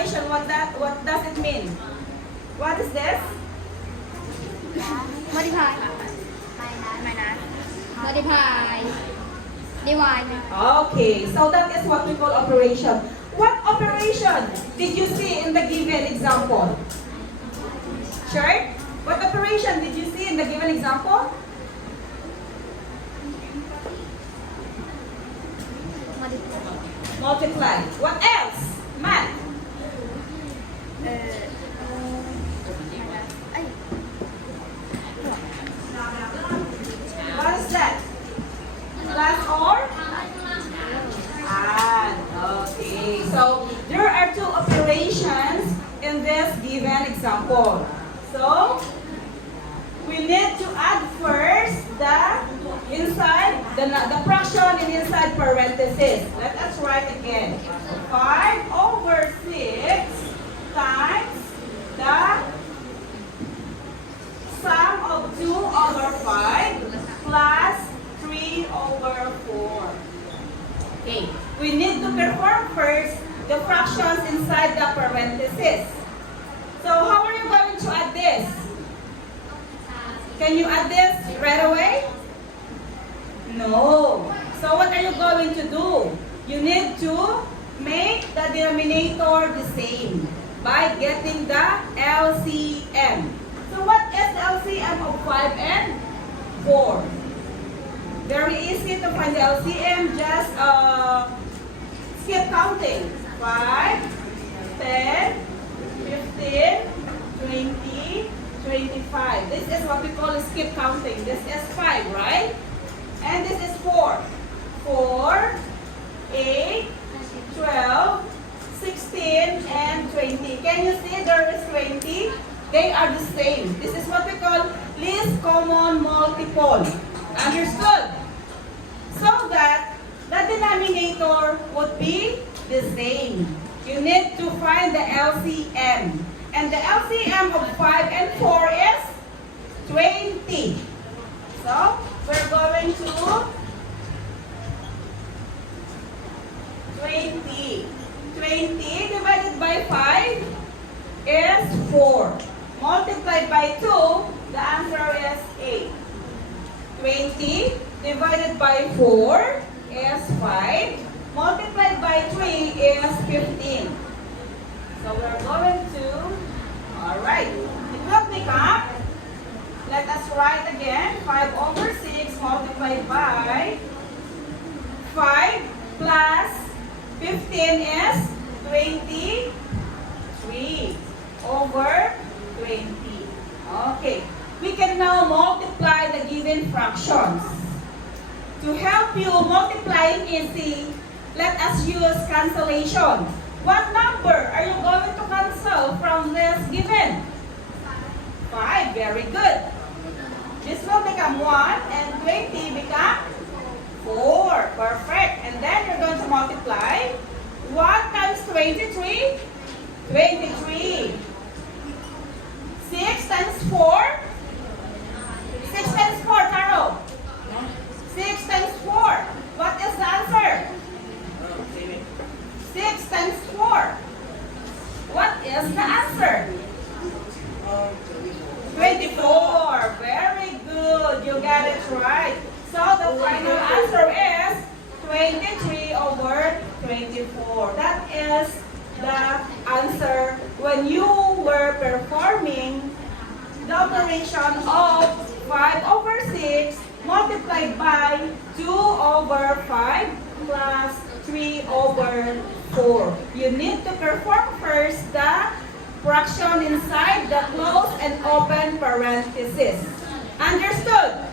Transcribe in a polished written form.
operation, what does it mean? What is this? Modify. Minus. Modify. Divide. Okay, so that is what we call operation. What operation did you see in the given example? Sure? What operation did you see in the given example? Modify. Multiply. What else? Math. Ay. What is that? Plus or? Add. Okay. So, there are two operations in this given example. So, we need to add first the fraction in inside parentheses. Let us write again. 5 over 6 times the sum of 2 over 5 plus 3 over 4. Okay, we need to perform first the fractions inside the parentheses. So how are you going to add this? Can you add this right away? No. So what are you going to do? You need to make the denominator the same by getting the LCM. So what is the LCM of 5 and 4? Very easy to find the LCM. Just skip counting. 5, 10, 15, 20, 25. This is what we call skip counting. This is 5, right? And this is 4. 4, 8, 12, 16, and 20. Can you see there is 20? They are the same. This is what we call least common multiple. Understood? So that the denominator would be the same. You need to find the LCM. And the LCM of 5 and 4 is 20. So, we're going to 20. 20 divided by 5 is 4. Multiplied by 2, the answer is 8. 20 divided by 4 is 5. Multiplied by 3 is 15. So we're going to, alright, it will become, let us write again, 5 over 6 multiplied by 5 plus 15 is 23 over 20. Okay, we can now multiply the given fractions. To help you multiply easy, let us use cancellation. What number are you going to cancel from this given? 5. Very good. This will become 1 and 20 become 4. Perfect. And then you're going to multiply 1 times 23. 23. 6 times 4. 6 times 4, Taro. 6 times 4. What is the answer? 6 times 4. What is the answer? 24. Very good. You got it right. So the final answer is 23 over 24. That is the answer when you were performing the operation of 5 over 6 multiplied by 2 over 5 plus 3 over 4. You need to perform first the fraction inside the closed and open parentheses. Understood?